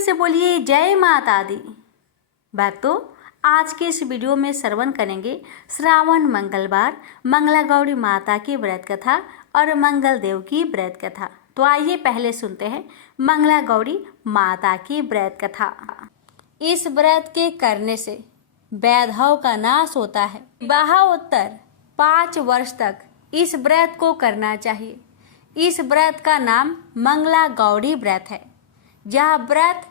से बोलिए जय माता दी। भक्तों, आज के इस वीडियो में श्रवण करेंगे श्रावण मंगलवार मंगला गौरी माता की व्रत कथा और मंगल देव की व्रत कथा। तो आइए पहले सुनते हैं मंगला गौरी माता की व्रत कथा। इस व्रत के करने से वैधव का नाश होता है। विवाहोत्तर 5 वर्ष तक इस व्रत को करना चाहिए। इस व्रत का नाम मंगला गौरी व्रत है। यह व्रत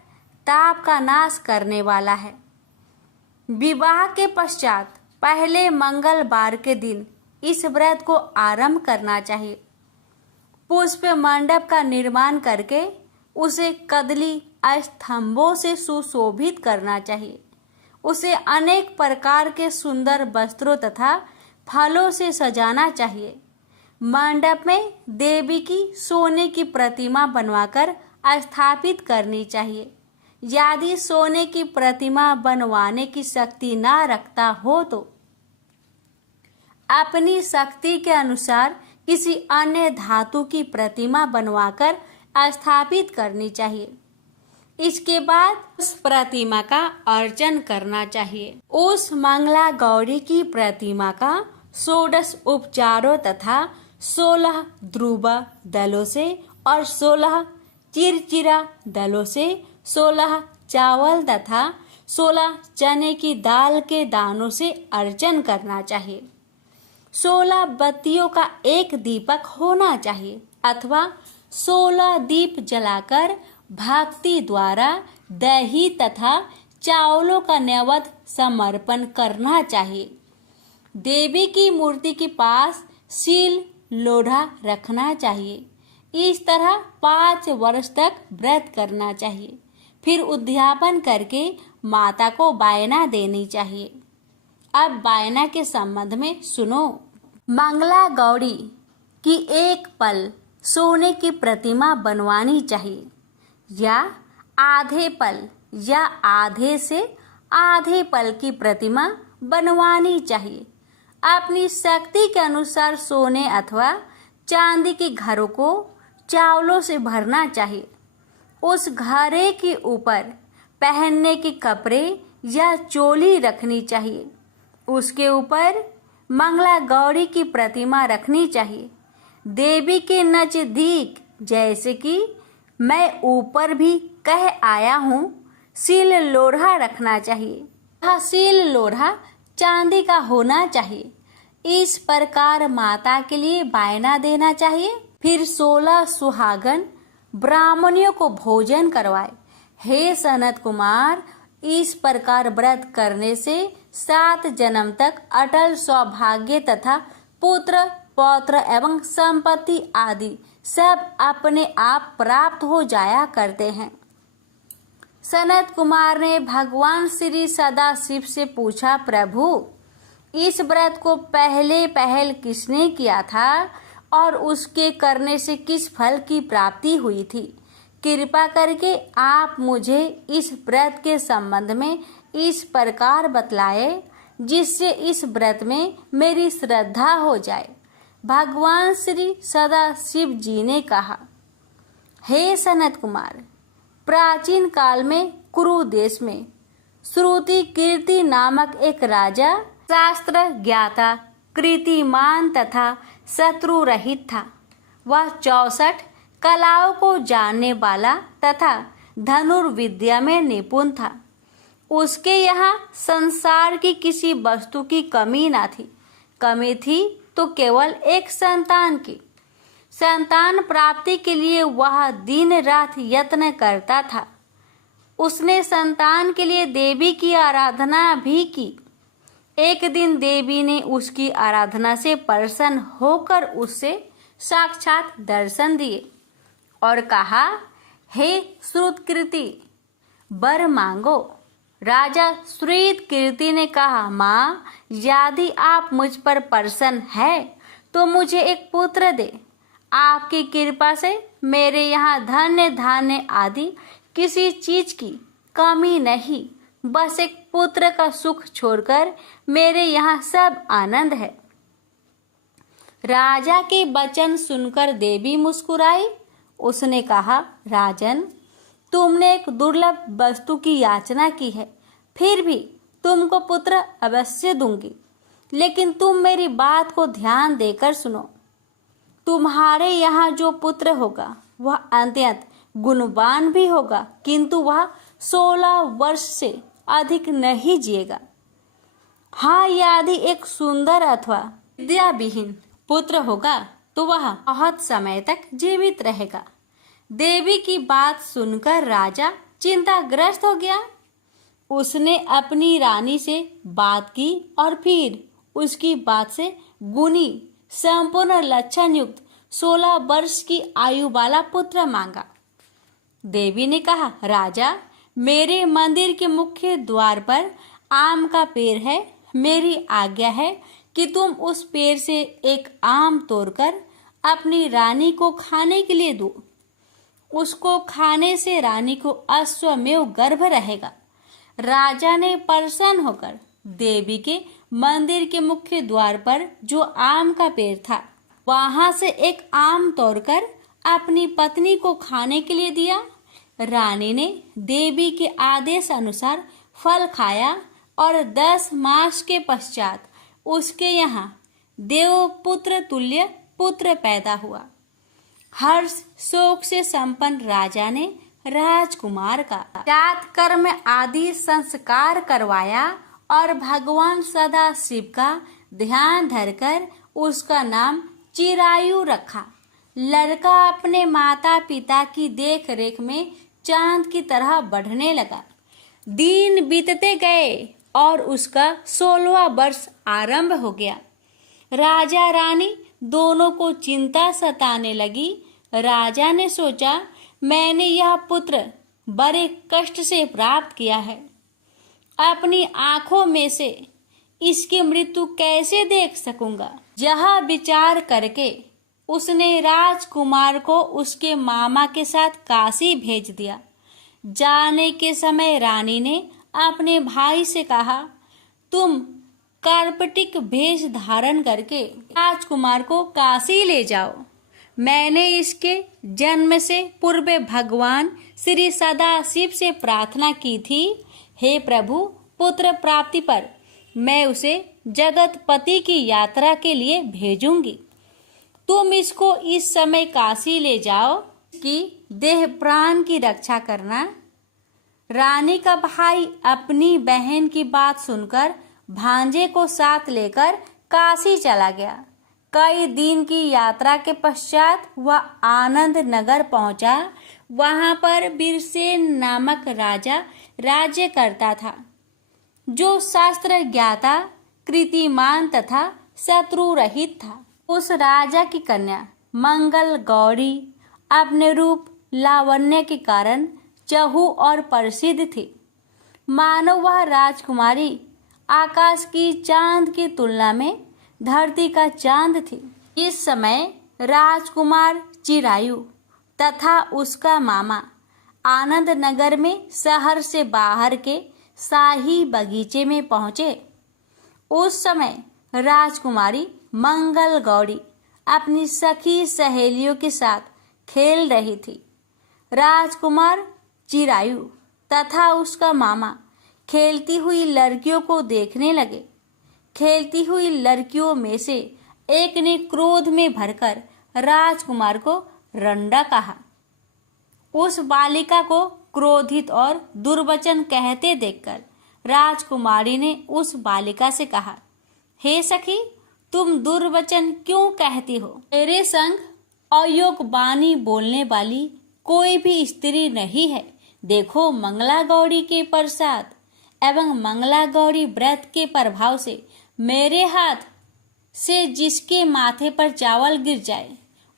ताप का नाश करने वाला है। विवाह के पश्चात पहले मंगलवार के दिन इस व्रत को आरंभ करना चाहिए। पुष्प मंडप का निर्माण करके उसे कदली स्तंभों से सुशोभित करना चाहिए। उसे अनेक प्रकार के सुंदर वस्त्रों तथा फलों से सजाना चाहिए। मंडप में देवी की सोने की प्रतिमा बनवाकर स्थापित करनी चाहिए। यदि सोने की प्रतिमा बनवाने की शक्ति न रखता हो तो अपनी शक्ति के अनुसार किसी अन्य धातु की प्रतिमा बनवाकर स्थापित करनी चाहिए। इसके बाद उस प्रतिमा का अर्चन करना चाहिए। उस मंगला गौरी की प्रतिमा का 16 उपचारों तथा 16 ध्रुव दलों से और 16 चिरचिरा दलों से 16 चावल तथा 16 चने की दाल के दानों से अर्चन करना चाहिए। 16 बत्तियों का एक दीपक होना चाहिए अथवा 16 दीप जलाकर भक्ति द्वारा दही तथा चावलों का नैवेद्य समर्पण करना चाहिए। देवी की मूर्ति के पास सील लोढ़ा रखना चाहिए। इस तरह 5 वर्ष तक व्रत करना चाहिए। फिर उद्यापन करके माता को बायना देनी चाहिए। अब बायना के संबंध में सुनो। मंगला गौरी की एक पल सोने की प्रतिमा बनवानी चाहिए या आधे पल या आधे से आधे पल की प्रतिमा बनवानी चाहिए। अपनी शक्ति के अनुसार सोने अथवा चांदी के घरों को चावलों से भरना चाहिए। उस घड़े के ऊपर पहनने के कपड़े या चोली रखनी चाहिए। उसके ऊपर मंगला गौरी की प्रतिमा रखनी चाहिए। देवी के नजदीक, जैसे कि मैं ऊपर भी कह आया हूँ, सील लोढ़ा रखना चाहिए। यह सील लोढ़ा चांदी का होना चाहिए। इस प्रकार माता के लिए बायना देना चाहिए। फिर 16 सुहागन ब्राह्मणियों को भोजन करवाए। हे सनत कुमार, इस प्रकार व्रत करने से 7 जन्म तक अटल सौभाग्य तथा पुत्र पौत्र एवं संपत्ति आदि सब अपने आप प्राप्त हो जाया करते हैं। सनत कुमार ने भगवान श्री सदाशिव से पूछा, प्रभु, इस व्रत को पहल किसने किया था और उसके करने से किस फल की प्राप्ति हुई थी? कृपा करके आप मुझे इस व्रत के संबंध में इस प्रकार बतलाए जिससे इस व्रत में मेरी श्रद्धा हो जाए। भगवान श्री सदाशिव जी ने कहा, हे सनत कुमार, प्राचीन काल में कुरु देश में श्रुति कीर्ति नामक एक राजा शास्त्र ज्ञाता, कीर्तिमान तथा शत्रु रहित था। वह 64 कलाओं को जानने वाला तथा धनुर्विद्या में निपुण था। उसके यहाँ संसार की किसी वस्तु की कमी न थी। कमी थी तो केवल एक संतान की। संतान प्राप्ति के लिए वह दिन रात यत्न करता था। उसने संतान के लिए देवी की आराधना भी की। एक दिन देवी ने उसकी आराधना से प्रसन्न होकर उससे साक्षात दर्शन दिए और कहा, हे श्रुतकीर्ति, वर मांगो। राजा श्रुतकीर्ति ने कहा, माँ, यदि आप मुझ पर प्रसन्न है तो मुझे एक पुत्र दे। आपकी कृपा से मेरे यहाँ धन्य धान्य आदि किसी चीज की कमी नहीं। बस एक पुत्र का सुख छोड़कर मेरे यहाँ सब आनंद है। राजा के वचन सुनकर देवी मुस्कुराई। उसने कहा, राजन, तुमने एक दुर्लभ वस्तु की याचना की है, फिर भी तुमको पुत्र अवश्य दूंगी, लेकिन तुम मेरी बात को ध्यान देकर सुनो। तुम्हारे यहाँ जो पुत्र होगा वह अत्यंत गुणवान भी होगा, किंतु वह 16 वर्ष से अधिक नहीं जिएगा। हाँ, यदि एक सुंदर अथवा विद्याविहीन पुत्र होगा तो वह बहुत समय तक जीवित रहेगा। देवी की बात सुनकर राजा चिंताग्रस्त हो गया। उसने अपनी रानी से बात की और फिर उसकी बात से गुणी संपूर्ण लक्षण युक्त 16 वर्ष की आयु वाला पुत्र मांगा। देवी ने कहा, राजा, मेरे मंदिर के मुख्य द्वार पर आम का पेड़ है। मेरी आज्ञा है कि तुम उस पेड़ से एक आम तोड़कर अपनी रानी को खाने के लिए दो। उसको खाने से रानी को अश्वमेव गर्भ रहेगा। राजा ने प्रसन्न होकर देवी के मंदिर के मुख्य द्वार पर जो आम का पेड़ था वहां से एक आम तोड़कर अपनी पत्नी को खाने के लिए दिया। रानी ने देवी के आदेश अनुसार फल खाया और 10 मास के पश्चात उसके यहाँ देवपुत्र तुल्य पुत्र पैदा हुआ। हर्ष शोक से संपन्न राजा ने राजकुमार का जात कर्म आदि संस्कार करवाया और भगवान सदा शिव का ध्यान धरकर उसका नाम चिरायु रखा। लड़का अपने माता पिता की देख रेख में चांद की तरह बढ़ने लगा। दिन बीतते गए और उसका 16वां वर्ष आरंभ हो गया। राजा रानी दोनों को चिंता सताने लगी। राजा ने सोचा, मैंने यह पुत्र बड़े कष्ट से प्राप्त किया है। अपनी आंखों में से इसकी मृत्यु कैसे देख सकूंगा। यह विचार करके उसने राजकुमार को उसके मामा के साथ काशी भेज दिया। जाने के समय रानी ने अपने भाई से कहा, तुम कार्पटिक भेष धारण करके राजकुमार को काशी ले जाओ। मैंने इसके जन्म से पूर्व भगवान श्री सदाशिव से प्रार्थना की थी, हे प्रभु, पुत्र प्राप्ति पर मैं उसे जगतपति की यात्रा के लिए भेजूंगी। तुम इसको इस समय काशी ले जाओ कि देह प्राण की रक्षा करना। रानी का भाई अपनी बहन की बात सुनकर भांजे को साथ लेकर काशी चला गया। कई दिन की यात्रा के पश्चात वह आनंद नगर पहुंचा। वहां पर बीरसेन नामक राजा राज्य करता था, जो शास्त्र ज्ञाता, कृतिमान तथा शत्रु रहित था। उस राजा की कन्या मंगल गौरी अपने रूप लावण्य के कारण चहु और प्रसिद्ध थी। मानो वह राजकुमारी आकाश की चांद की तुलना में धरती का चांद थी। इस समय राजकुमार चिरायु तथा उसका मामा आनंद नगर में शहर से बाहर के शाही बगीचे में पहुंचे। उस समय राजकुमारी मंगल गौरी अपनी सखी सहेलियों के साथ खेल रही थी। राजकुमार चिरायु तथा उसका मामा खेलती हुई लड़कियों को देखने लगे। खेलती हुई लड़कियों में से एक ने क्रोध में भरकर राजकुमार को रंडा कहा। उस बालिका को क्रोधित और दुर्वचन कहते देखकर राजकुमारी ने उस बालिका से कहा, हे सखी, तुम दुर्वचन क्यों कहती हो? मेरे संग अयोग्य वाणी बोलने वाली कोई भी स्त्री नहीं है। देखो, मंगला गौरी के प्रसाद एवं मंगला गौरी व्रत के प्रभाव से मेरे हाथ से जिसके माथे पर चावल गिर जाए,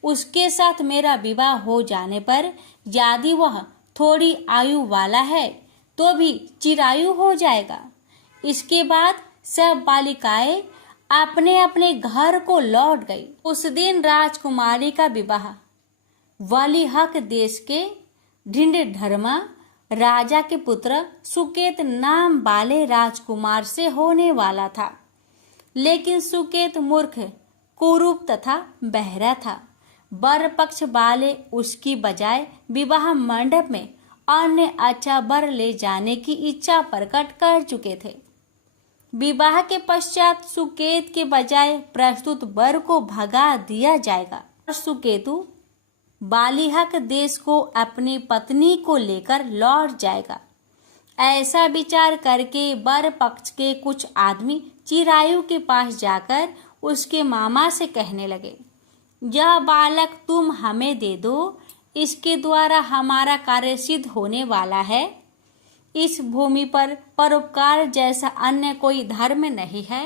उसके साथ मेरा विवाह हो जाने पर यदि वह थोड़ी आयु वाला है तो भी चिरायु हो जाएगा। इसके बाद सब बालिकाएं अपने अपने घर को लौट गई। उस दिन राजकुमारी का विवाह वलिहक देश के ढिंढधर्मा राजा के पुत्र सुकेत नाम वाले राजकुमार से होने वाला था। लेकिन सुकेत मूर्ख, कुरूप तथा बहरा था। वर पक्ष वाले उसकी बजाय विवाह मंडप में अन्य अच्छा वर ले जाने की इच्छा प्रकट कर चुके थे। विवाह के पश्चात सुकेत के बजाय प्रस्तुत वर को भगा दिया जाएगा और सुकेतु बालिहक देश को अपनी पत्नी को लेकर लौट जाएगा। ऐसा विचार करके वर पक्ष के कुछ आदमी चिरायु के पास जाकर उसके मामा से कहने लगे, यह बालक तुम हमें दे दो, इसके द्वारा हमारा कार्य सिद्ध होने वाला है। इस भूमि पर परोपकार जैसा अन्य कोई धर्म नहीं है।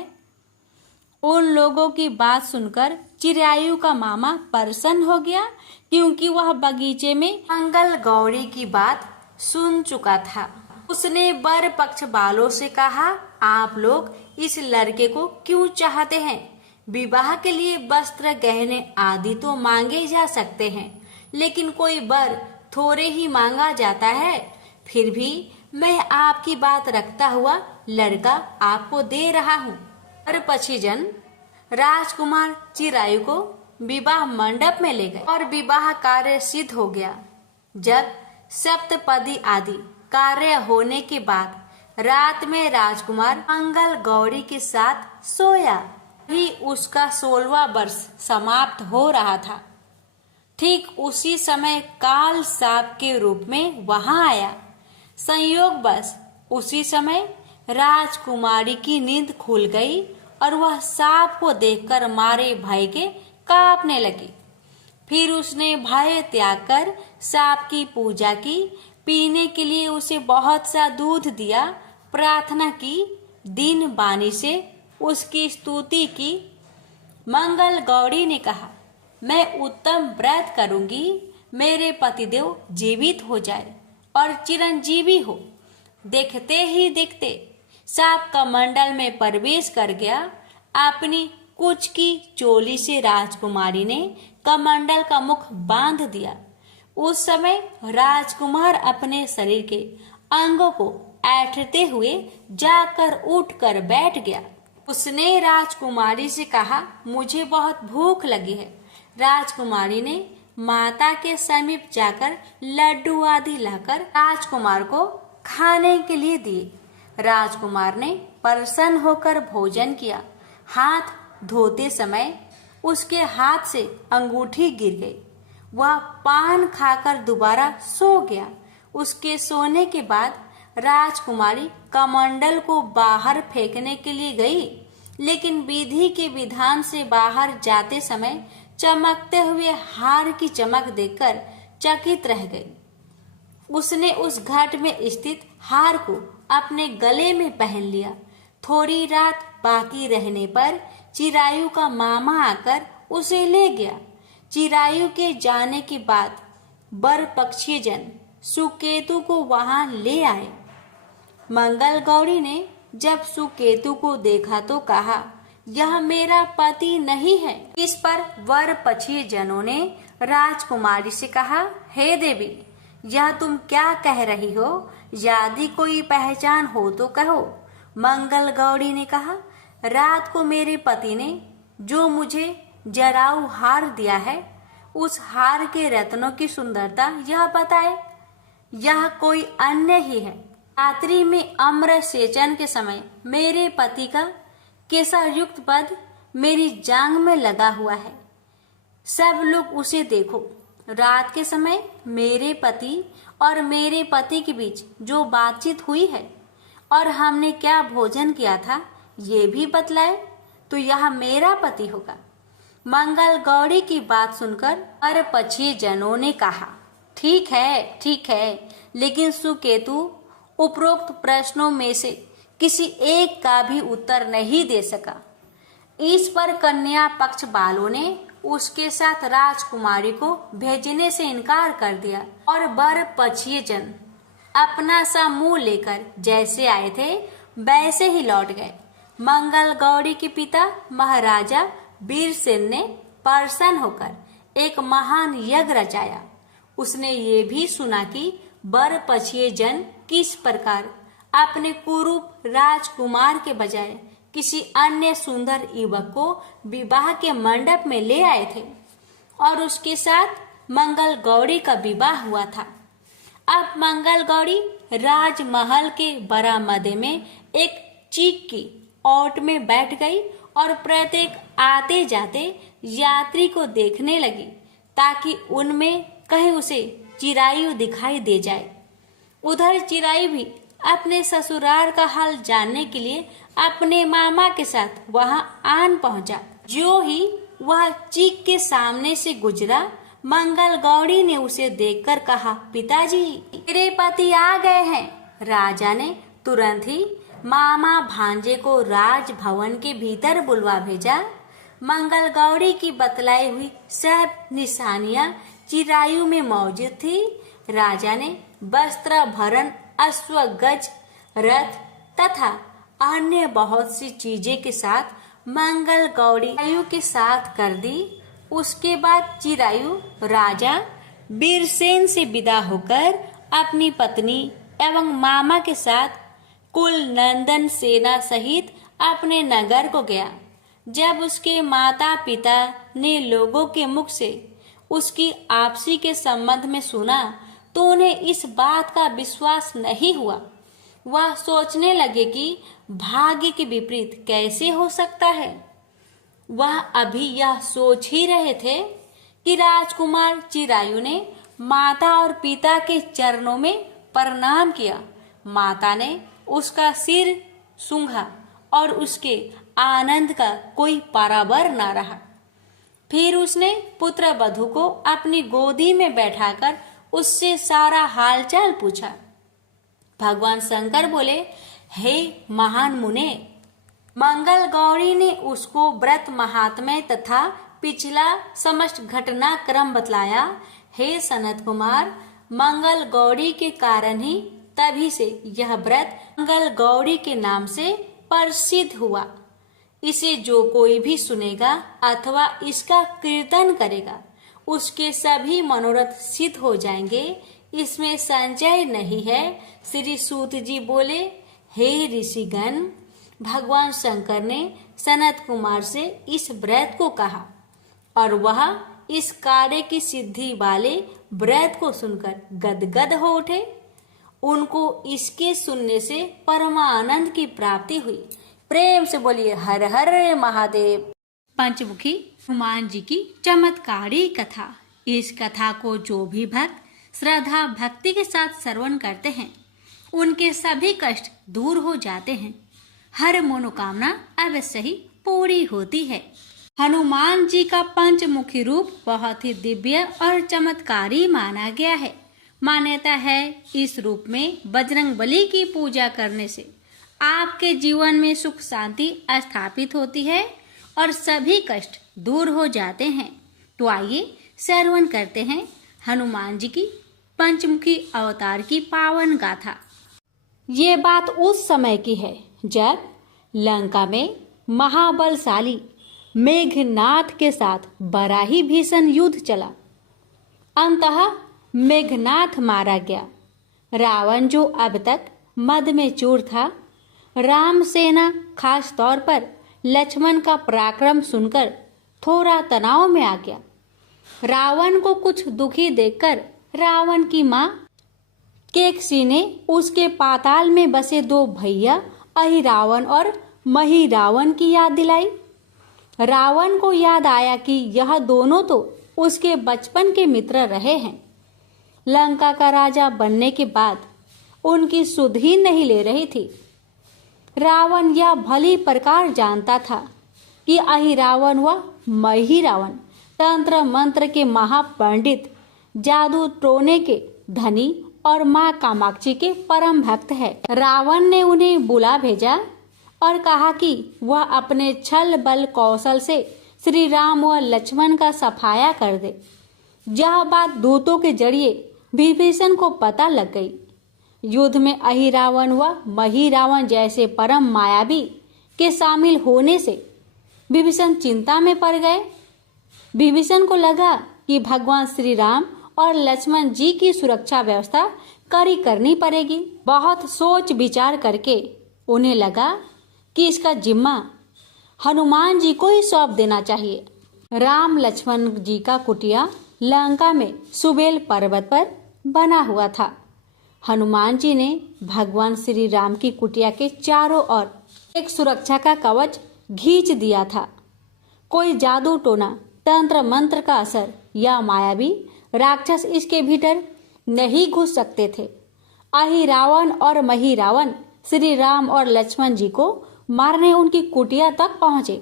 उन लोगों की बात सुनकर चिरायु का मामा प्रसन्न हो गया, क्योंकि वह बगीचे में मंगल गौरी की बात सुन चुका था। उसने वर पक्ष वालों से कहा, आप लोग इस लड़के को क्यों चाहते हैं? विवाह के लिए वस्त्र, गहने आदि तो मांगे जा सकते हैं, लेकिन कोई वर थोड़े ही मांगा जाता है। फिर भी मैं आपकी बात रखता हुआ लड़का आपको दे रहा हूँ। वर पक्षी जन राजकुमार चिरायु को विवाह मंडप में ले गए और विवाह कार्य सिद्ध हो गया। जब सप्तपदी आदि कार्य होने के बाद रात में राजकुमार मंगल गौरी के साथ सोया ही उसका 16वां वर्ष समाप्त हो रहा था। ठीक उसी समय काल साप के रूप में वहां आया। संयोगवश उसी समय राजकुमारी की नींद खुल गई और वह सांप को देखकर मारे भय के कांपने लगी। फिर उसने भय त्याग कर सांप की पूजा की, पीने के लिए उसे बहुत सा दूध दिया, प्रार्थना की, दीन बानी से उसकी स्तुति की। मंगल गौरी ने कहा, मैं उत्तम व्रत करूंगी, मेरे पतिदेव जीवित हो जाए और चिरंजीवी हो। देखते ही देखते सांप कमंडल में प्रवेश कर गया। अपनी कुछ की चोली से राजकुमारी ने कमंडल का मुख बांध दिया। उस समय राजकुमार अपने शरीर के अंगों को ऐंठते हुए जाकर उठकर बैठ गया। उसने राजकुमारी से कहा, मुझे बहुत भूख लगी है। राजकुमारी ने माता के समीप जाकर लड्डू आदि लाकर राजकुमार को खाने के लिए दिए। राजकुमार ने प्रसन्न होकर भोजन किया। हाथ धोते समय उसके हाथ से अंगूठी गिर गई। वह पान खाकर दोबारा सो गया। उसके सोने के बाद राजकुमारी कमंडल को बाहर फेंकने के लिए गई, लेकिन विधि के विधान से बाहर जाते समय चमकते हुए हार की चमक देखकर चकित रह गई। उसने उस घट में स्थित हार को अपने गले में पहन लिया। थोड़ी रात बाकी रहने पर चिरायु का मामा आकर उसे ले गया। चिरायु के जाने के बाद वर पक्षी जन सुकेतु को वहां ले आए। मंगल गौरी ने जब सुकेतु को देखा तो कहा, यह मेरा पति नहीं है। इस पर वर पक्षी जनों ने राजकुमारी से कहा, हे देवी, यह तुम क्या कह रही हो? यदि कोई पहचान हो तो कहो। मंगल गौरी ने कहा, रात को मेरे पति ने जो मुझे जराऊ हार दिया है, उस हार के रत्नों की सुंदरता यह बताए। यह कोई अन्य ही है। रात्रि में अम्र सेचन के समय मेरे पति का केसरयुक्त पद मेरी जांग में लगा हुआ है। सब लोग उसे देखो। रात के समय मेरे पति और मेरे पति के बीच जो बातचीत हुई है और हमने क्या भोजन किया था, ये भी बतलाए तो यह मेरा पति होगा। मंगल गौरी की बात सुनकर वर पक्षी जनों ने कहा, ठीक है, लेकिन सुकेतु उपरोक्त प्रश्नों में से किसी एक का भी उत्तर नहीं दे सका। इस पर कन्या पक्ष वालों ने उसके साथ राजकुमारी को भेजने से इनकार कर दिया और वर पक्षी जन अपना सा मुंह लेकर जैसे आए थे वैसे ही लौट गए। मंगल गौरी के पिता महाराजा वीरसेन ने प्रसन्न होकर एक महान यज्ञ रचाया। उसने ये भी सुना कि वर पक्षी जन किस प्रकार अपने कुरूप राजकुमार के बजाय किसी अन्य सुंदर युवक को विवाह के मंडप में ले आए थे और उसके साथ मंगल गौरी का विवाह हुआ था। अब मंगल गौरी राजमहल के बरामदे में एक चीक की ओट में बैठ गई और प्रत्येक आते जाते यात्री को देखने लगी ताकि उनमें कहीं उसे चिरायु दिखाई दे जाए। उधर चिरायु भी अपने ससुराल का हाल जानने के लिए अपने मामा के साथ वहां आन पहुंचा। जो ही वह चीक के सामने से गुजरा, मंगल गौरी ने उसे देखकर कहा, पिताजी, मेरे पति आ गए हैं। राजा ने तुरंत ही मामा भांजे को राजभवन के भीतर बुलवा भेजा। मंगल गौरी की बतलाई हुई सब निशानियां चिरायु में मौजूद थी। राजा ने वस्त्र भरण, अश्व, गज, रथ तथा अन्य बहुत सी चीजें के साथ मंगल गौरी चिरायु के साथ कर दी। उसके बाद चिरायु राजा बीरसेन से विदा होकर अपनी पत्नी एवं मामा के साथ कुल नंदन सेना सहित अपने नगर को गया। जब उसके माता पिता ने लोगों के मुख से उसकी आपसी के संबंध में सुना तो उन्हें इस बात का विश्वास नहीं हुआ। वह सोचने लगे कि भाग्य के विपरीत कैसे हो सकता है। वह अभी यह सोच ही रहे थे कि राजकुमार चिरायु ने माता और पिता के चरणों में प्रणाम किया। माता ने उसका सिर सूंघा और उसके आनंद का कोई पारावर न रहा। फिर उसने पुत्र वधू को अपनी गोदी में बैठाकर उससे सारा हालचाल पूछा। भगवान शंकर बोले, हे महान मुने, मंगल गौरी ने उसको व्रत महात्म्य तथा पिछला समस्त घटनाक्रम बतलाया। हे सनत कुमार, मंगल गौरी के कारण ही तभी से यह व्रत मंगल गौरी के नाम से प्रसिद्ध हुआ। इसे जो कोई भी सुनेगा अथवा इसका कीर्तन करेगा उसके सभी मनोरथ सिद्ध हो जाएंगे, इसमें संशय नहीं है। श्री सूत जी बोले, हे ऋषिगण, भगवान शंकर ने सनत कुमार से इस व्रत को कहा और वह इस कार्य की सिद्धि वाले व्रत को सुनकर गदगद हो उठे। उनको इसके सुनने से परमानंद की प्राप्ति हुई। प्रेम से बोलिए हर हर महादेव। पंचमुखी हनुमान जी की चमत्कारी कथा। इस कथा को जो भी भक्त श्रद्धा भक्ति के साथ श्रवण करते हैं उनके सभी कष्ट दूर हो जाते हैं। हर मनोकामना अवश्य ही पूरी होती है। हनुमान जी का पंचमुखी रूप बहुत ही दिव्य और चमत्कारी माना गया है। मान्यता है इस रूप में बजरंग बली की पूजा करने से आपके जीवन में सुख शांति स्थापित होती है और सभी कष्ट दूर हो जाते हैं। तो आइए श्रवण करते हैं हनुमान जी की पंचमुखी अवतार की पावन गाथा। ये बात उस समय की है जब लंका में महाबलशाली मेघनाथ के साथ बड़ा ही भीषण युद्ध चला। अंततः मेघनाथ मारा गया। रावण जो अब तक मद में चूर था, राम सेना खास तौर पर लक्ष्मण का पराक्रम सुनकर थोड़ा तनाव में आ गया। रावण को कुछ दुखी देखकर रावण की मां केकसी ने उसके पाताल में बसे दो भैया अहिरावण और महिरावण की याद दिलाई। रावण को याद आया कि यह दोनों तो उसके बचपन के मित्र रहे हैं। लंका का राजा बनने के बाद उनकी सुध ही नहीं ले रही थी। रावण यह भली प्रकार जानता था कि अहिरावण व महिरावण तंत्र मंत्र के महापंडित, जादू टोने के धनी और माँ कामाक्षी के परम भक्त है। रावण ने उन्हें बुला भेजा और कहा कि वह अपने छल बल कौशल से श्री राम व लक्ष्मण का सफाया कर दे। यह बात दूतों के जरिए विभीषण को पता लग गई। युद्ध में अहिरावण व महिरावण जैसे परम मायावी के शामिल होने से विभीषण चिंता में पड़ गए। विभीषण को लगा कि भगवान श्री राम और लक्ष्मण जी की सुरक्षा व्यवस्था कड़ी करनी पड़ेगी। बहुत सोच विचार करके उन्हें लगा कि इसका जिम्मा हनुमान जी को ही सौंप देना चाहिए। राम लक्ष्मण जी का कुटिया लंका में सुबेल पर्वत पर बना हुआ था। हनुमान जी ने भगवान श्री राम की कुटिया के चारों ओर एक सुरक्षा का कवच खींच दिया था। कोई जादू टोना, तंत्र मंत्र का असर या मायावी राक्षस इसके भीतर नहीं घुस सकते थे। अहिरावण और महिरावण श्री राम और लक्ष्मण जी को मारने उनकी कुटिया तक पहुंचे,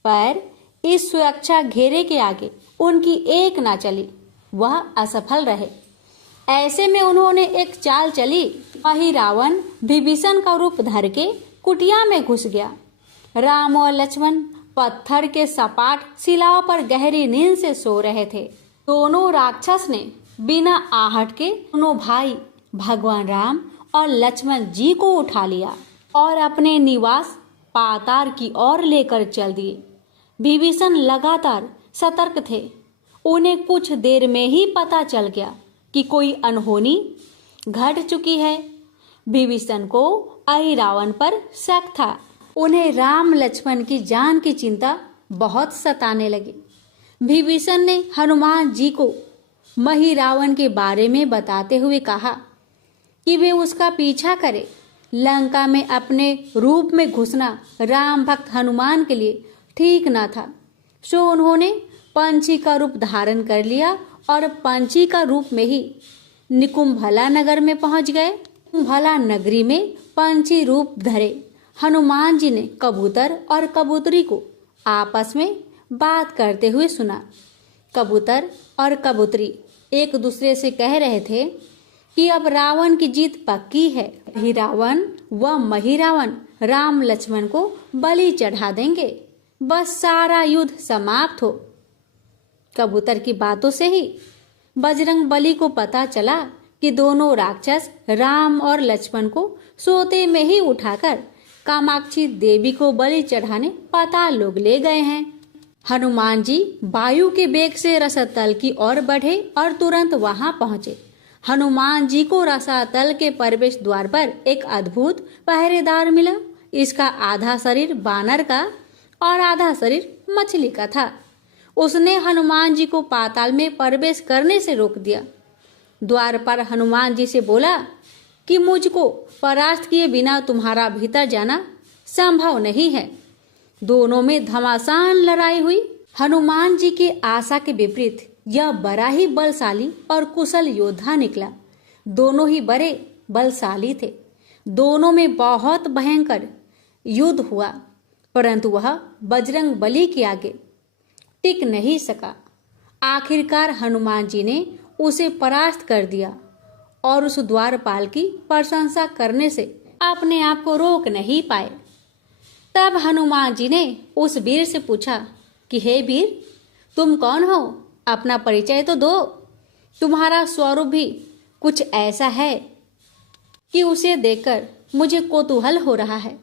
पर इस सुरक्षा घेरे के आगे उनकी एक ना चली, वह असफल रहे। ऐसे में उन्होंने एक चाल चली। अहिरावण विभीषण का रूप धर के कुटिया में घुस गया। राम और लक्ष्मण पत्थर के सपाट शिलाओं पर गहरी नींद से सो रहे थे। दोनों राक्षस ने बिना आहट के दोनों भाई भगवान राम और लक्ष्मण जी को उठा लिया और अपने निवास पाताल की ओर लेकर चल दिए। विभीषण लगातार सतर्क थे। उन्हें कुछ देर में ही पता चल गया कि कोई अनहोनी घट चुकी है। विभीषण को अहिरावण पर शक था। उन्हें राम लक्ष्मण की जान की चिंता बहुत सताने लगी। विभीषण ने हनुमान जी को महिरावण के बारे में बताते हुए कहा कि वे उसका पीछा करें। लंका में अपने रूप में घुसना राम भक्त हनुमान के लिए ठीक न था, सो उन्होंने पंछी का रूप धारण कर लिया और पंछी का रूप में ही निकुंभला नगर में पहुंच गए। निकुंभला नगरी में पंछी रूप धरे हनुमान जी ने कबूतर और कबूतरी को आपस में बात करते हुए सुना। कबूतर और कबूतरी एक दूसरे से कह रहे थे कि अब रावण की जीत पक्की है। रावण व महिरावण राम लक्ष्मण को बलि चढ़ा देंगे, बस सारा युद्ध समाप्त हो। कबूतर की बातों से ही बजरंग बली को पता चला कि दोनों राक्षस राम और लक्ष्मण को सोते में ही उठाकर कामाक्षी देवी को बलि चढ़ाने पाताल लोक ले गए हैं। हनुमान जी वायु के वेग से रसातल की ओर बढ़े और तुरंत वहां पहुंचे। हनुमान जी को रसातल के प्रवेश द्वार पर एक अद्भुत पहरेदार मिला। इसका आधा शरीर बानर का और आधा शरीर मछली का था। उसने हनुमान जी को पाताल में प्रवेश करने से रोक दिया। द्वार पर हनुमान जी से बोला कि मुझको परास्त किए बिना तुम्हारा भीतर जाना संभव नहीं है। दोनों में घमासान लड़ाई हुई। हनुमान जी के आशा के विपरीत यह बड़ा ही बलशाली और कुशल योद्धा निकला। दोनों ही बड़े बलशाली थे। दोनों में बहुत भयंकर युद्ध हुआ, परंतु वह बजरंग बली के आगे टिक नहीं सका। आखिरकार हनुमान जी ने उसे परास्त कर दिया और उस द्वारपाल की प्रशंसा करने से अपने आप को रोक नहीं पाए। तब हनुमान जी ने उस वीर से पूछा कि हे वीर, तुम कौन हो? अपना परिचय तो दो। तुम्हारा स्वरूप भी कुछ ऐसा है कि उसे देखकर मुझे कौतूहल हो रहा है।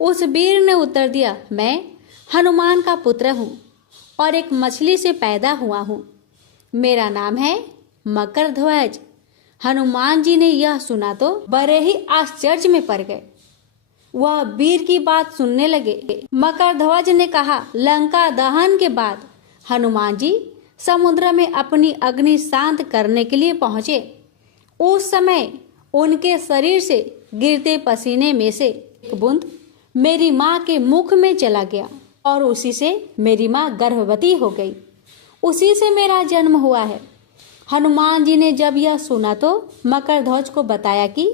उस वीर ने उत्तर दिया, मैं हनुमान का पुत्र हूँ और एक मछली से पैदा हुआ हूँ। मेरा नाम है मकरध्वज। हनुमान जी ने यह सुना तो बड़े ही आश्चर्य में पड़ गए। वह वीर की बात सुनने लगे। मकरध्वज ने कहा, लंका दहन के बाद हनुमान जी समुद्र में अपनी अग्नि शांत करने के लिए पहुंचे। उस समय उनके शरीर से गिरते पसीने में से एक बूंद मेरी माँ के मुख में चला गया और उसी से मेरी माँ गर्भवती हो गई। उसी से मेरा जन्म हुआ है। हनुमान जी ने जब यह सुना तो मकरध्वज को बताया कि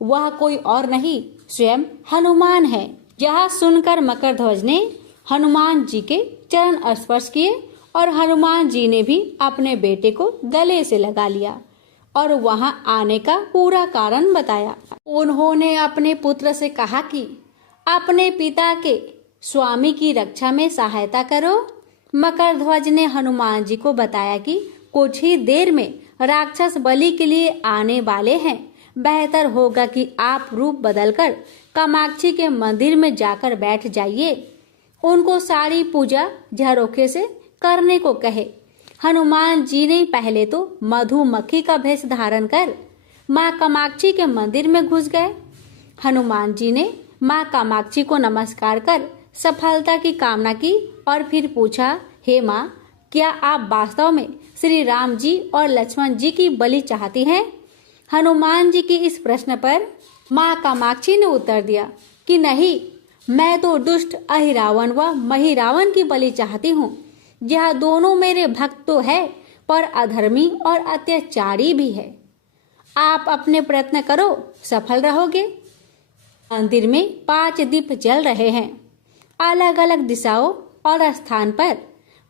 वह कोई और नहीं, स्वयं हनुमान है। यह सुनकर मकरध्वज ने हनुमान जी के चरण स्पर्श किए और हनुमान जी ने भी अपने बेटे को गले से लगा लिया और वहां आने का पूरा कारण बताया। उन्होंने अपने पुत्र से कहा कि अपने पिता के स्वामी की रक्षा में सहायता करो। मकरध्वज ने हनुमान जी को बताया कि कुछ ही देर में राक्षस बलि के लिए आने वाले हैं। बेहतर होगा कि आप रूप बदलकर कामाक्षी के मंदिर में जाकर बैठ जाइए। उनको सारी पूजा झरोखे से करने को कहे। हनुमान जी ने पहले तो मधुमक्खी का भेष धारण कर माँ कामाक्षी के मंदिर में घुस गए। हनुमान जी ने माँ कामाक्षी को नमस्कार कर सफलता की कामना की और फिर पूछा, हे माँ, क्या आप वास्तव में श्री राम जी और लक्ष्मण जी की बलि चाहती हैं? हनुमान जी के इस प्रश्न पर माँ कामाक्षी ने उत्तर दिया कि नहीं, मैं तो दुष्ट अहिरावण व महिरावण की बलि चाहती हूँ। यह दोनों मेरे भक्त तो है, पर अधर्मी और अत्याचारी भी है। आप अपने प्रयत्न करो, सफल रहोगे। मंदिर में 5 दीप जल रहे हैं, अलग अलग दिशाओं और स्थान पर।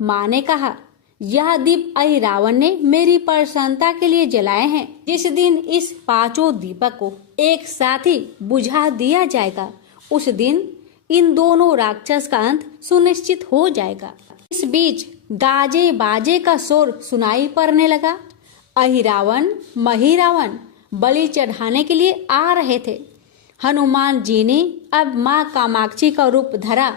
माँ ने कहा, यह दीप अहिरावण ने मेरी प्रसन्नता के लिए जलाए हैं। जिस दिन इस 5 दीपक को एक साथ ही बुझा दिया जाएगा, उस दिन इन दोनों राक्षस का अंत सुनिश्चित हो जाएगा। इस बीच गाजे बाजे का शोर सुनाई पड़ने लगा। अहिरावण महिरावण बलि चढ़ाने के लिए आ रहे थे। हनुमान जी ने अब माँ कामाक्षी का रूप धरा।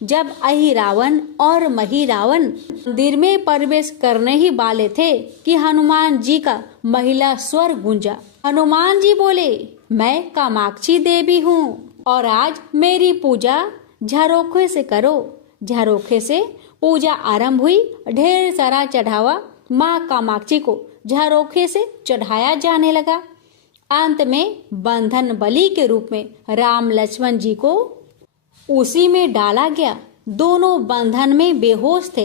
जब अहिरावण और महिरावण मंदिर में प्रवेश करने ही वाले थे कि हनुमान जी का महिला स्वर गूंजा। हनुमान जी बोले, मैं कामाक्षी देवी हूँ और आज मेरी पूजा झरोखे से करो। झरोखे से पूजा आरंभ हुई। ढेर सारा चढ़ावा माँ कामाक्षी को झरोखे से चढ़ाया जाने लगा। अंत में बंधन बलि के रूप में राम लक्ष्मण जी को उसी में डाला गया। दोनों बंधन में बेहोश थे।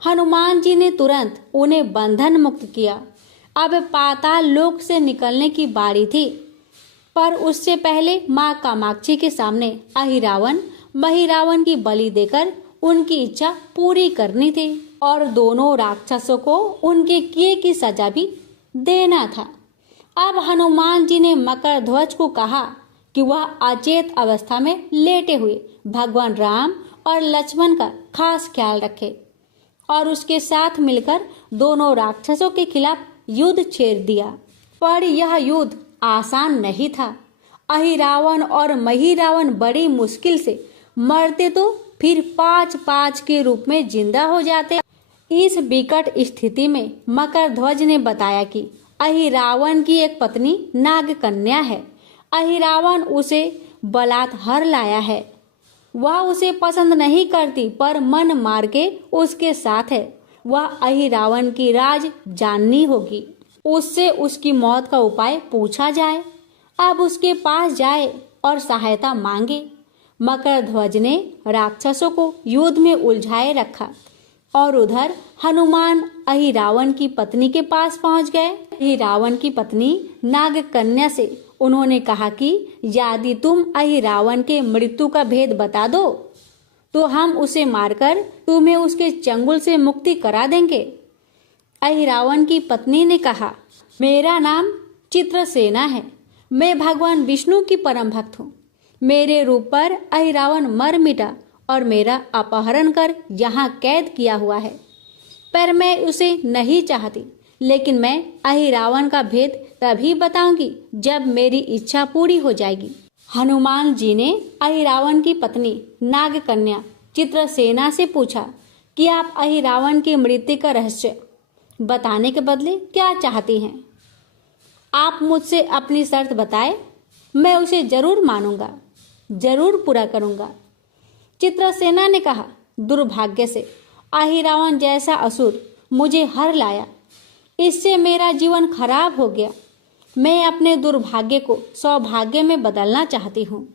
हनुमान जी ने तुरंत उन्हें बंधन मुक्त किया। अब पाताल लोक से निकलने की बारी थी, पर उससे पहले माँ कामाक्षी के सामने अहिरावण महिरावण की बलि देकर उनकी इच्छा पूरी करनी थी और दोनों राक्षसों को उनके किए की सजा भी देना था। अब हनुमान जी ने मकर ध्वज को कहा कि वह अचेत अवस्था में लेटे हुए भगवान राम और लक्ष्मण का खास ख्याल रखे और उसके साथ मिलकर दोनों राक्षसों के खिलाफ युद्ध छेड़ दिया। पर यह युद्ध आसान नहीं था। अहिरावण और महिरावण बड़ी मुश्किल से मरते तो फिर 5-5 के रूप में जिंदा हो जाते। इस विकट स्थिति में मकर ध्वज ने बताया कि अहिरावण की एक पत्नी नागकन्या है। अहिरावण उसे बलात्कार लाया है। वह उसे पसंद नहीं करती, पर मन मार के उसके साथ है। वह अहिरावण की राज जाननी होगी। उससे उसकी मौत का उपाय पूछा जाए। अब उसके पास जाए और सहायता मांगे। मकर ध्वज ने राक्षसों को युद्ध में उलझाए रखा और उधर हनुमान अहिरावण की पत्नी के पास पहुंच गए। अहिरावण की पत्नी नागकन्या से उन्होंने कहा कि यदि तुम अहिरावण के मृत्यु का भेद बता दो तो हम उसे मारकर तुम्हें उसके चंगुल से मुक्ति करा देंगे। अहिरावण की पत्नी ने कहा, मेरा नाम चित्रसेना है। मैं भगवान विष्णु की परम भक्त हूँ। मेरे रूप पर अहिरावण मर मिटा और मेरा अपहरण कर यहाँ कैद किया हुआ है, पर मैं उसे नहीं चाहती। लेकिन मैं अहिरावण का भेद तभी बताऊंगी जब मेरी इच्छा पूरी हो जाएगी। हनुमान जी ने अहिरावण की पत्नी नागकन्या चित्रसेना से पूछा कि आप अहिरावण की मृत्यु का रहस्य बताने के बदले क्या चाहती हैं? आप मुझसे अपनी शर्त बताए, मैं उसे जरूर मानूंगा, जरूर पूरा करूंगा। चित्रसेना ने कहा, दुर्भाग्य से अहिरावण जैसा असुर मुझे हर लाया। इससे मेरा जीवन खराब हो गया। मैं अपने दुर्भाग्य को सौभाग्य में बदलना चाहती हूँ।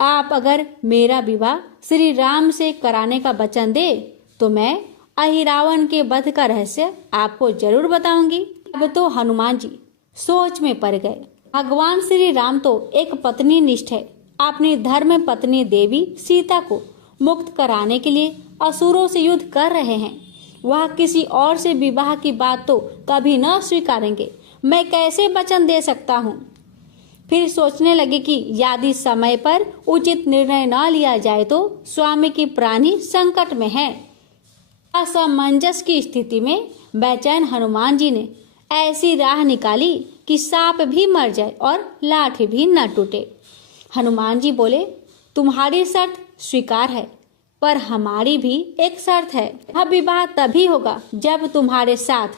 आप अगर मेरा विवाह श्री राम से कराने का वचन दे तो मैं अहिरावण के वध का रहस्य आपको जरूर बताऊंगी। अब तो हनुमान जी सोच में पड़ गए। भगवान श्री राम तो एक पत्नी निष्ठ है। अपनी धर्म पत्नी देवी सीता को मुक्त कराने के लिए असुरों से युद्ध कर रहे हैं। वह किसी और से विवाह की बात तो कभी न स्वीकारेंगे। मैं कैसे वचन दे सकता हूँ? फिर सोचने लगे कि यदि समय पर उचित निर्णय न लिया जाए तो स्वामी की प्राण ही संकट में है। असमंजस की स्थिति में बेचैन हनुमान जी ने ऐसी राह निकाली कि सांप भी मर जाए और लाठी भी न टूटे। हनुमान जी बोले, तुम्हारी शर्त स्वीकार है, पर हमारी भी एक शर्त है। अब विवाह तभी होगा जब तुम्हारे साथ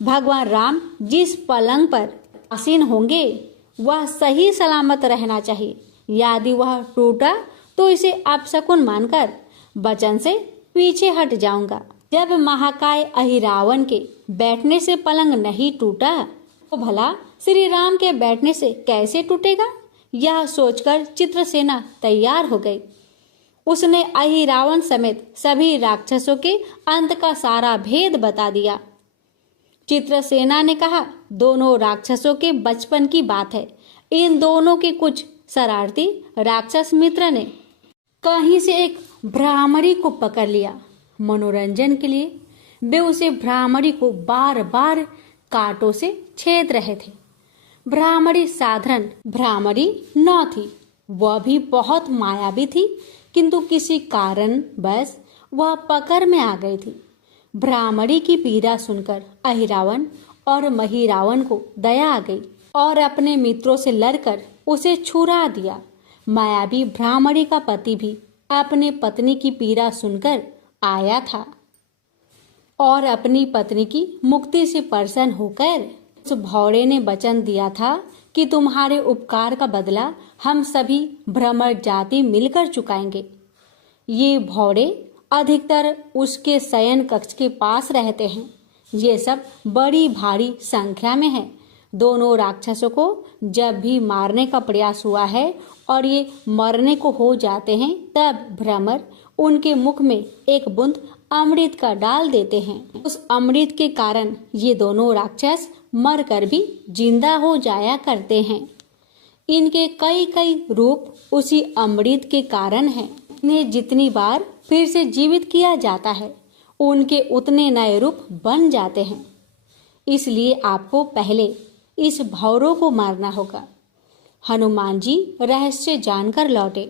भगवान राम जिस पलंग पर आसीन होंगे वह सही सलामत रहना चाहिए। यदि वह टूटा तो इसे अपशकुन मानकर वचन से पीछे हट जाऊंगा। जब महाकाय अहिरावण के बैठने से पलंग नहीं टूटा तो भला श्री राम के बैठने से कैसे टूटेगा? यह सोचकर चित्रसेना तैयार हो गई। उसने अहिरावण समेत सभी राक्षसों के अंत का सारा भेद बता दिया। चित्रसेना ने कहा, दोनों राक्षसों के बचपन की बात है। इन दोनों के कुछ शरारती राक्षस मित्र ने कहीं से एक भ्रामरी को पकड़ लिया। मनोरंजन के लिए वे उसे भ्रामरी को बार बार कांटों से छेद रहे थे। भ्रामरी साधारण भ्रामरी न थी, वह भी बहुत मायावी थी, किंतु किसी कारण बस वह पकड़ में आ गई थी। भ्रामरी की पीड़ा सुनकर अहिरावण और महिरावण को दया आ गई और अपने मित्रों से लड़कर उसे छुड़ा दिया। मायावी भ्रामरी का पति भी अपने पत्नी की पीड़ा सुनकर आया था और अपनी पत्नी की मुक्ति से प्रसन्न होकर उस भौरे ने वचन दिया था कि तुम्हारे उपकार का बदला हम सभी भ्रमर जाति मिलकर चुकाएंगे। ये भौरे अधिकतर उसके शयन कक्ष के पास रहते हैं। ये सब बड़ी भारी संख्या में हैं। दोनों राक्षसों को जब भी मारने का प्रयास हुआ है और ये मरने को हो जाते हैं, तब भ्रमर उनके मुख में एक बूंद अमृत का डाल देते हैं। उस अमृत के कारण ये दोनों राक्षस मरकर भी जिंदा हो जाया करते हैं। इनके कई कई रूप उसी अमृत के कारण हैं। इन्हें जितनी बार फिर से जीवित किया जाता है, उनके उतने नए रूप बन जाते हैं। इसलिए आपको पहले इस भौरों को मारना होगा। हनुमान जी रहस्य जानकर लौटे।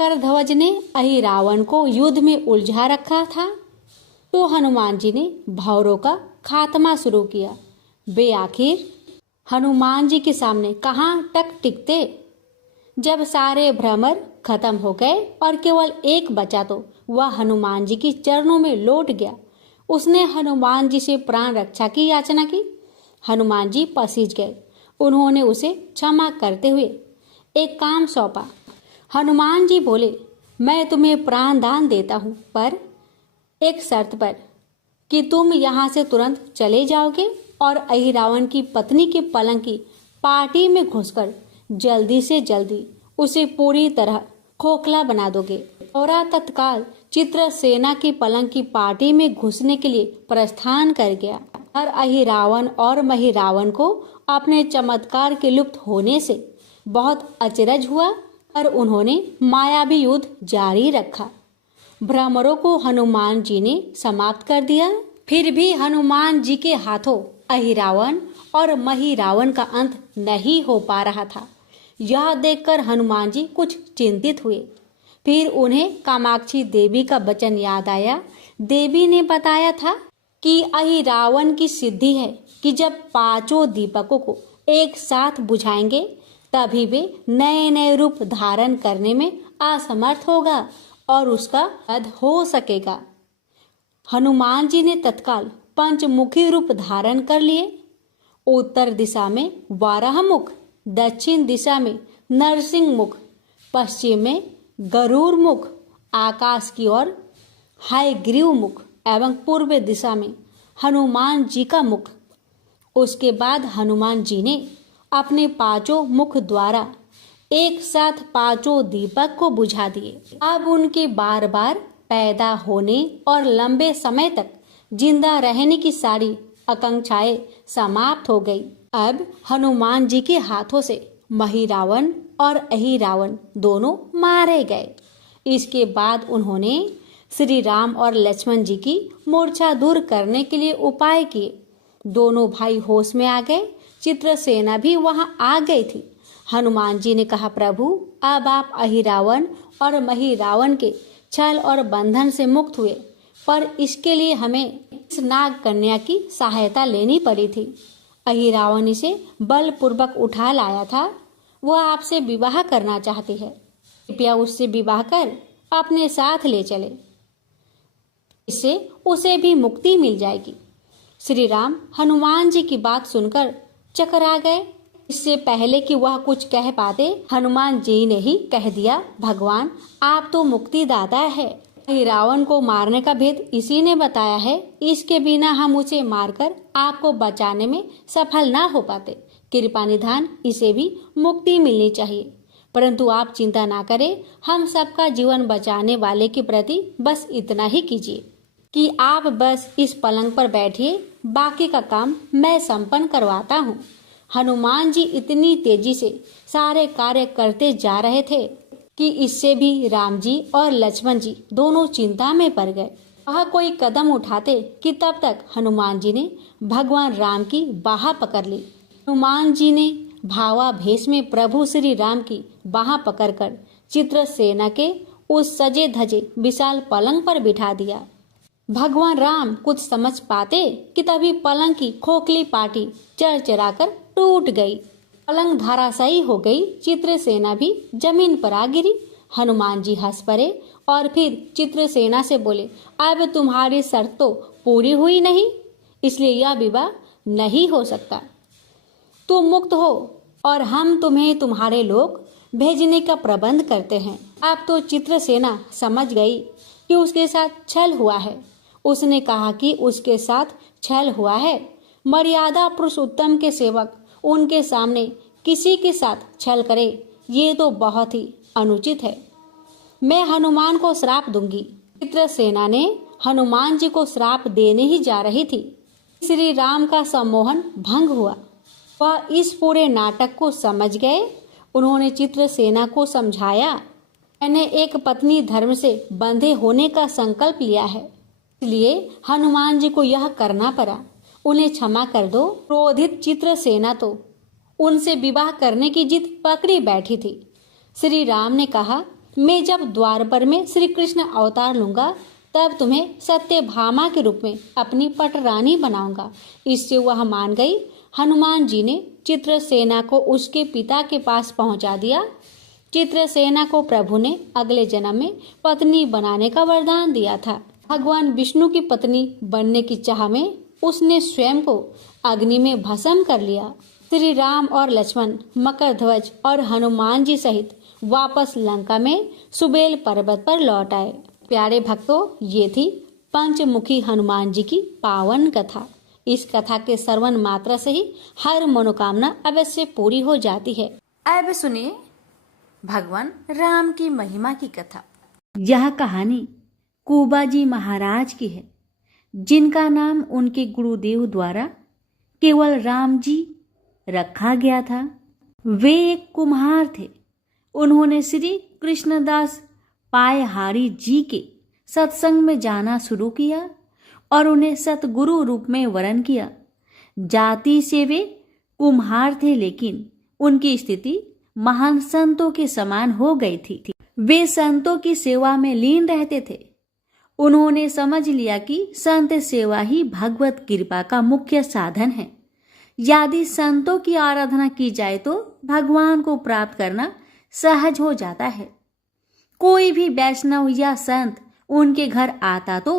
करध्वज ने अहिरावण को युद्ध में उलझा रखा था, तो हनुमान जी ने भौरों का खात्मा शुरू किया। वे आखिर हनुमान जी के सामने कहाँ तक टिकते। जब सारे भ्रमर खत्म हो गए और केवल एक बचा, तो वह हनुमान जी के चरणों में लौट गया। उसने हनुमान जी से प्राण रक्षा की याचना की। हनुमान जी पसीज गए। उन्होंने उसे क्षमा करते हुए एक काम सौंपा। हनुमान जी बोले, मैं तुम्हें प्राण दान देता हूँ, पर एक शर्त पर कि तुम यहाँ से तुरंत चले जाओगे और अहिरावण की पत्नी के पलंग की पार्टी में घुसकर जल्दी से जल्दी उसे पूरी तरह खोखला बना दोगे। और तत्काल चित्रसेना की पलंग की पार्टी में घुसने के लिए प्रस्थान कर गया। और अहिरावण और महिरावण को अपने चमत्कार के लुप्त होने से बहुत अचरज हुआ और उन्होंने मायावी युद्ध जारी रखा। भ्रमरों को हनुमान जी ने समाप्त कर दिया। फिर भी हनुमान जी के हाथों अहिरावण और महिरावण का अंत नहीं हो पा रहा था। यह देखकर हनुमान जी कुछ चिंतित हुए। फिर उन्हें कामाक्षी देवी का वचन याद आया। देवी ने बताया था कि अहिरावण की सिद्धि है कि जब पांचों दीपकों को एक साथ बुझाएंगे, तभी वे नए नए रूप धारण करने में असमर्थ होगा और उसका वध हो सकेगा। हनुमान जी ने तत्काल पंचमुखी रूप धारण कर लिए। उत्तर दिशा में वाराह मुख, दक्षिण दिशा में नरसिंह मुख, पश्चिम में गरुड़ मुख, आकाश की ओर हयग्रीव मुख एवं पूर्व दिशा में हनुमान जी का मुख। उसके बाद हनुमान जी ने अपने पांचों मुख द्वारा एक साथ पांचों दीपक को बुझा दिए। अब उनके बार बार पैदा होने और लंबे समय तक जिंदा रहने की सारी आकांक्षाएं समाप्त हो गई। अब हनुमान जी के हाथों से महिरावण और अहिरावण दोनों मारे गए। इसके बाद उन्होंने श्री राम और लक्ष्मण जी की मूर्छा दूर करने के लिए उपाय किए। दोनों भाई होश में आ गए। चित्रसेना भी वहां आ गई थी। हनुमान जी ने कहा, प्रभु, अब आप अहिरावण और महिरावण के छल और बंधन से मुक्त हुए, पर इसके लिए हमें इस नाग कन्या की सहायता लेनी पड़ी थी। अहिरावण इसे बलपूर्वक उठा लाया था। वह आपसे विवाह करना चाहती है। कृपया उससे विवाह कर अपने साथ ले चले, इससे उसे भी मुक्ति मिल जाएगी। श्री राम हनुमान जी की बात सुनकर चकरा गए। इससे पहले कि वह कुछ कह पाते, हनुमान जी ने ही कह दिया, भगवान, आप तो मुक्तिदाता है। रावण को मारने का भेद इसी ने बताया है। इसके बिना हम उसे मारकर आपको बचाने में सफल ना हो पाते। कृपा निधान इसे भी मुक्ति मिलनी चाहिए। परंतु आप चिंता ना करें, हम सबका जीवन बचाने वाले के प्रति बस इतना ही कीजिए कि आप बस इस पलंग पर बैठिए, बाकी का काम मैं संपन्न करवाता हूँ। हनुमान जी इतनी तेजी से सारे कार्य करते जा रहे थे कि इससे भी राम जी और लक्ष्मण जी दोनों चिंता में पड़ गए। वह कोई कदम उठाते कि तब तक हनुमान जी ने भगवान राम की बाह पकड़ ली। हनुमान जी ने भावावेश में प्रभु श्री राम की बाह पकड़कर चित्रसेना के उस सजे धजे विशाल पलंग पर बिठा दिया। भगवान राम कुछ समझ पाते कि तभी पलंग की खोखली पाटी चरचरा कर टूट गई। पलंग धराशायी हो गई। चित्रसेना भी जमीन पर आ गिरी। हनुमान जी हंस पड़े और फिर चित्रसेना से बोले, अब तुम्हारी शर्त तो पूरी हुई नहीं, इसलिए यह विवाह नहीं हो सकता। तुम मुक्त हो और हम तुम्हें तुम्हारे लोग भेजने का प्रबंध करते हैं। अब तो चित्रसेना समझ गई कि उसके साथ छल हुआ है। उसने कहा कि उसके साथ छल हुआ है। मर्यादा पुरुषोत्तम के सेवक उनके सामने किसी के साथ छल करे, ये तो बहुत ही अनुचित है। मैं हनुमान को श्राप दूंगी। चित्रसेना ने हनुमान जी को श्राप देने ही जा रही थी। श्री राम का सम्मोहन भंग हुआ। वह इस पूरे नाटक को समझ गए। उन्होंने चित्रसेना को समझाया, मैंने एक पत्नी धर्म से बंधे होने का संकल्प लिया है, इसलिए हनुमान जी को यह करना पड़ा। उन्हें क्षमा कर दो। क्रोधित चित्रसेना तो उनसे विवाह करने की जिद पकड़ी बैठी थी। श्री राम ने कहा, मैं जब द्वारपर में श्री कृष्ण अवतार लूंगा तब तुम्हें सत्यभामा के रूप में अपनी पटरानी बनाऊंगा। इससे वह मान गई। हनुमान जी ने चित्रसेना को उसके पिता के पास पहुंचा दिया। चित्रसेना को प्रभु ने अगले जन्म में पत्नी बनाने का वरदान दिया था। भगवान विष्णु की पत्नी बनने की चाह में उसने स्वयं को अग्नि में भस्म कर लिया। श्री राम और लक्ष्मण मकरध्वज और हनुमान जी सहित वापस लंका में सुबेल पर्वत पर लौट आए। प्यारे भक्तों, ये थी पंचमुखी हनुमान जी की पावन कथा। इस कथा के श्रवण मात्रा से ही हर मनोकामना अवश्य पूरी हो जाती है। अब सुनिए भगवान राम की महिमा की कथा। यह कहानी कुबाजी महाराज की है, जिनका नाम उनके गुरुदेव द्वारा केवल राम जी रखा गया था। वे एक कुम्हार थे। उन्होंने श्री कृष्णदास पायहारी जी के सत्संग में जाना शुरू किया और उन्हें सतगुरु रूप में वरण किया। जाति से वे कुम्हार थे, लेकिन उनकी स्थिति महान संतों के समान हो गई थी। वे संतों की सेवा में लीन रहते थे। उन्होंने समझ लिया कि संत सेवा ही भगवत कृपा का मुख्य साधन है। यदि संतों की आराधना की जाए तो भगवान को प्राप्त करना सहज हो जाता है। कोई भी वैष्णव या संत उनके घर आता तो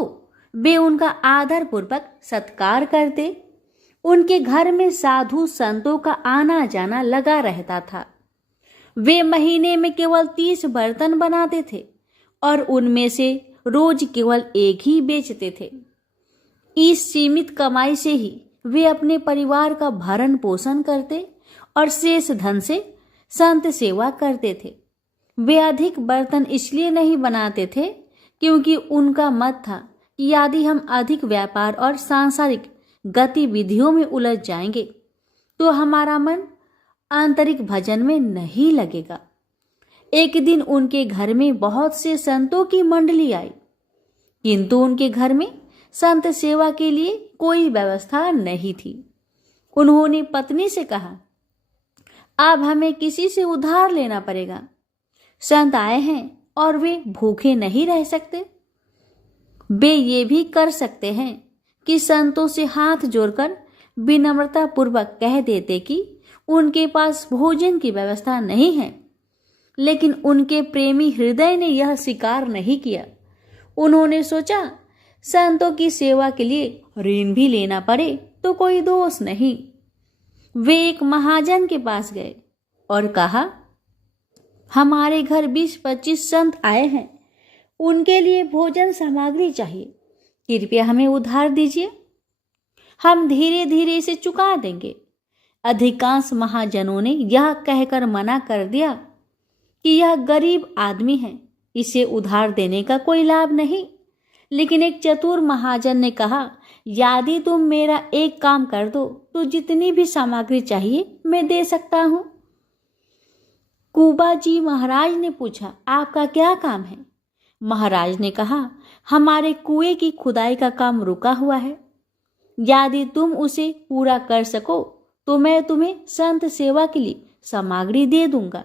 वे उनका आदर पूर्वक सत्कार करते। उनके घर में साधु संतों का आना जाना लगा रहता था। वे महीने में केवल 30 बर्तन बनाते थे और उनमें से रोज केवल एक ही बेचते थे। इस सीमित कमाई से ही वे अपने परिवार का भरण पोषण करते और शेष धन से संत सेवा करते थे। वे अधिक बर्तन इसलिए नहीं बनाते थे क्योंकि उनका मत था कि यदि हम अधिक व्यापार और सांसारिक गतिविधियों में उलझ जाएंगे तो हमारा मन आंतरिक भजन में नहीं लगेगा। एक दिन उनके घर में बहुत से संतों की मंडली आई, किंतु उनके घर में संत सेवा के लिए कोई व्यवस्था नहीं थी। उन्होंने पत्नी से कहा, अब हमें किसी से उधार लेना पड़ेगा। संत आए हैं और वे भूखे नहीं रह सकते। वे ये भी कर सकते हैं कि संतों से हाथ जोड़कर विनम्रता पूर्वक कह देते कि उनके पास भोजन की व्यवस्था नहीं है, लेकिन उनके प्रेमी हृदय ने यह स्वीकार नहीं किया। उन्होंने सोचा संतों की सेवा के लिए ऋण भी लेना पड़े तो कोई दोष नहीं। वे एक महाजन के पास गए और कहा, हमारे घर 20-25 संत आए हैं उनके लिए भोजन सामग्री चाहिए, कृपया हमें उधार दीजिए, हम धीरे धीरे इसे चुका देंगे। अधिकांश महाजनों ने यह कहकर मना कर दिया कि यह गरीब आदमी है, इसे उधार देने का कोई लाभ नहीं। लेकिन एक चतुर महाजन ने कहा, यदि तुम मेरा एक काम कर दो तो जितनी भी सामग्री चाहिए मैं दे सकता हूं। कुबा जी महाराज ने पूछा, आपका क्या काम है? महाराज ने कहा, हमारे कुएं की खुदाई का काम रुका हुआ है, यदि तुम उसे पूरा कर सको तो मैं तुम्हें संत सेवा के लिए सामग्री दे दूंगा।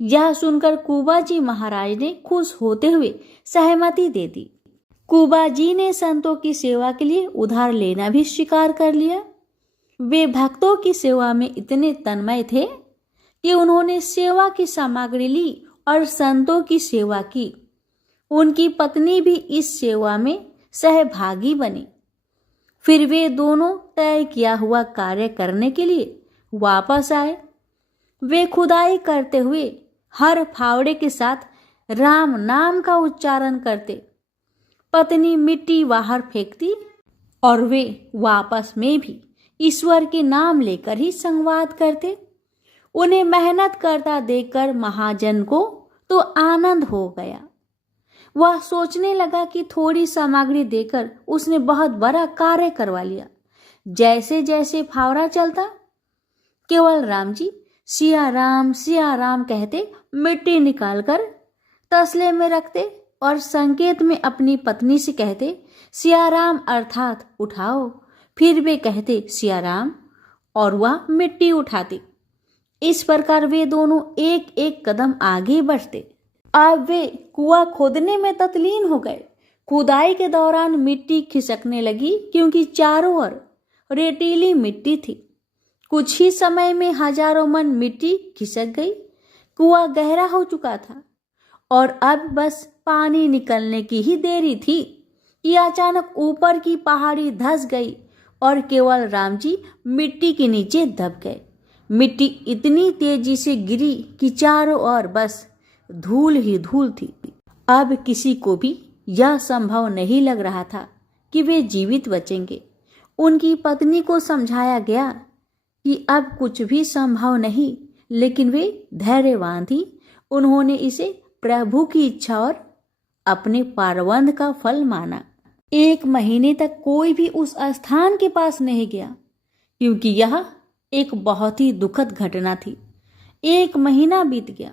यह सुनकर कुबा जी महाराज ने खुश होते हुए सहमति दे दी। कुबा जी ने संतों की सेवा के लिए उधार लेना भी स्वीकार कर लिया। वे भक्तों की सेवा में इतने तन्मय थे कि उन्होंने सेवा की सामग्री ली और संतों की सेवा की। उनकी पत्नी भी इस सेवा में सहभागी बनी। फिर वे दोनों तय किया हुआ कार्य करने के लिए वापस आए। वे खुदाई करते हुए हर फावड़े के साथ राम नाम का उच्चारण करते। पत्नी मिट्टी बाहर फेंकती और वे वापस में भी ईश्वर के नाम लेकर ही संवाद करते। उन्हें मेहनत करता देखकर महाजन को तो आनंद हो गया। वह सोचने लगा कि थोड़ी सामग्री देकर उसने बहुत बड़ा कार्य करवा लिया। जैसे जैसे फावड़ा चलता, केवल राम जी सिया राम कहते मिट्टी निकालकर तसले में रखते और संकेत में अपनी पत्नी से कहते, सिया राम अर्थात उठाओ। फिर वे कहते सिया राम और वह मिट्टी उठाती। इस प्रकार वे दोनों एक एक कदम आगे बढ़ते। अब वे कुआं खोदने में तत्लीन हो गए। खुदाई के दौरान मिट्टी खिसकने लगी क्योंकि चारों ओर रेतीली मिट्टी थी। कुछ ही समय में हजारों मन मिट्टी खिसक गई। कुआं गहरा हो चुका था और अब बस पानी निकलने की ही देरी थी कि अचानक ऊपर की पहाड़ी धंस गई और केवल राम जी मिट्टी के नीचे दब गए। मिट्टी इतनी तेजी से गिरी कि चारों ओर बस धूल ही धूल थी। अब किसी को भी यह संभव नहीं लग रहा था कि वे जीवित बचेंगे। उनकी पत्नी को समझाया गया कि अब कुछ भी संभव नहीं, लेकिन वे धैर्यवान थी। उन्होंने इसे प्रभु की इच्छा और अपने पारवंद का फल माना। 1 महीने तक कोई भी उस स्थान के पास नहीं गया क्योंकि यह एक बहुत ही दुखद घटना थी। 1 महीना बीत गया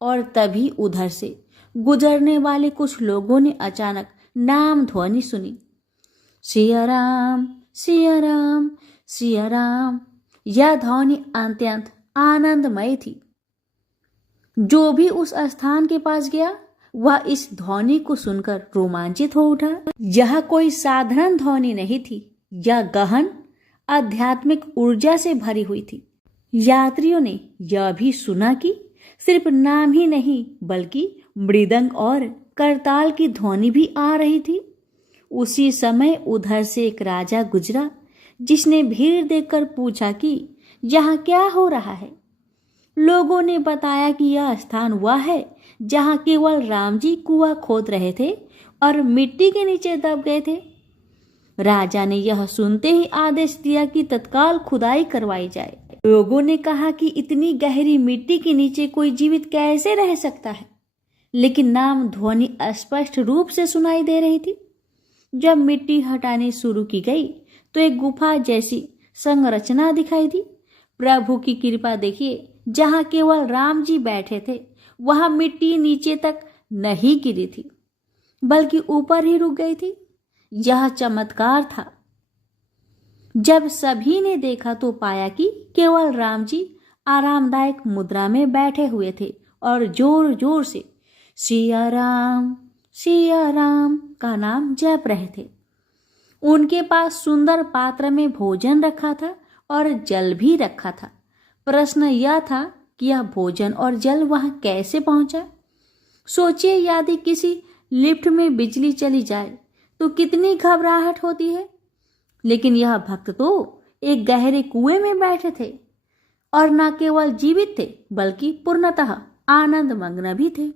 और तभी उधर से गुजरने वाले कुछ लोगों ने अचानक नाम ध्वनि सुनी, सिया राम सिया राम सिया राम। यह ध्वनि अत्यंत आनंदमय थी। जो भी उस स्थान के पास गया वह इस ध्वनि को सुनकर रोमांचित हो उठा। यह कोई साधारण ध्वनि नहीं थी, यह गहन आध्यात्मिक ऊर्जा से भरी हुई थी। यात्रियों ने यह भी सुना कि सिर्फ नाम ही नहीं बल्कि मृदंग और करताल की ध्वनि भी आ रही थी। उसी समय उधर से एक राजा गुजरा जिसने भीड़ देखकर पूछा कि यहाँ क्या हो रहा है। लोगों ने बताया कि यह स्थान वह है जहाँ केवल राम जी कुआं खोद रहे थे और मिट्टी के नीचे दब गए थे। राजा ने यह सुनते ही आदेश दिया कि तत्काल खुदाई करवाई जाए। लोगों ने कहा कि इतनी गहरी मिट्टी के नीचे कोई जीवित कैसे रह सकता है, लेकिन नाम ध्वनि स्पष्ट रूप से सुनाई दे रही थी। जब मिट्टी हटानी शुरू की गई तो एक गुफा जैसी संरचना दिखाई दी। प्रभु की कृपा देखिए, जहाँ केवल राम जी बैठे थे वहां मिट्टी नीचे तक नहीं गिरी थी बल्कि ऊपर ही रुक गई थी। यह चमत्कार था। जब सभी ने देखा तो पाया कि केवल राम जी आरामदायक मुद्रा में बैठे हुए थे और जोर जोर से सिया राम का नाम जप रहे थे। उनके पास सुंदर पात्र में भोजन रखा था और जल भी रखा था। प्रश्न यह था कि यह भोजन और जल वहां कैसे पहुंचा। सोचिए, यदि किसी लिफ्ट में बिजली चली जाए तो कितनी घबराहट होती है। लेकिन यह भक्त तो एक गहरे कुएं में बैठे थे और न केवल जीवित थे बल्कि पूर्णतः आनंद मग्न भी थे।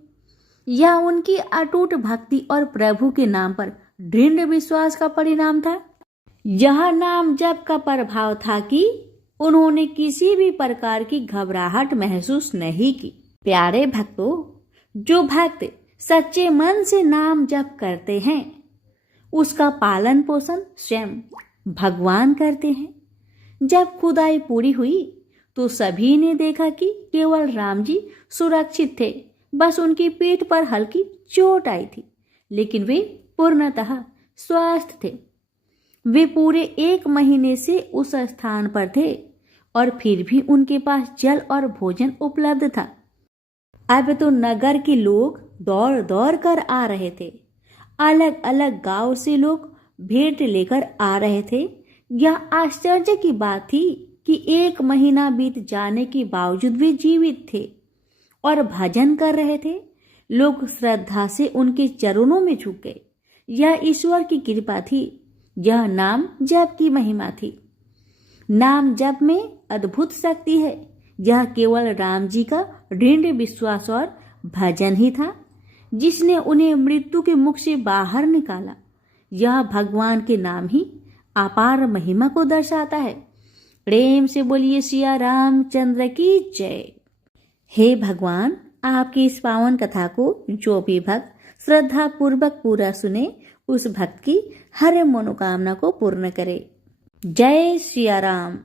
या उनकी अटूट भक्ति और प्रभु के नाम पर दृढ़ विश्वास का परिणाम था? यह नाम जप का प्रभाव था कि उन्होंने किसी भी प्रकार की घबराहट महसूस नहीं की। प्यारे भक्तों, जो भक्त सच्चे मन से नाम जप करते हैं उसका पालन पोषण स्वयं भगवान करते हैं। जब खुदाई पूरी हुई तो सभी ने देखा कि केवल राम जी सुरक्षित थे। बस उनकी पीठ पर हल्की चोट आई थी, लेकिन वे पूर्णतः स्वस्थ थे। वे पूरे 1 महीने से उस स्थान पर थे और फिर भी उनके पास जल और भोजन उपलब्ध था। अब तो नगर के लोग दौड़ दौड़ कर आ रहे थे। अलग अलग गांव से लोग भेंट लेकर आ रहे थे। यह आश्चर्य की बात थी कि 1 महीना बीत जाने के बावजूद वे जीवित थे और भजन कर रहे थे। लोग श्रद्धा से उनके चरणों में झुक गए। यह ईश्वर की कृपा थी। यह नाम जप की महिमा थी। नाम जप में अद्भुत शक्ति है। यह केवल राम जी का दृढ़ विश्वास और भजन ही था जिसने उन्हें मृत्यु के मुख से बाहर निकाला। यह भगवान के नाम ही अपार महिमा को दर्शाता है। प्रेम से बोलिए सिया रामचंद्र की जय। हे भगवान, आपकी इस पावन कथा को जो भी भक्त श्रद्धा पूर्वक पूरा सुने उस भक्त की हर मनोकामना को पूर्ण करे। जय सिया राम।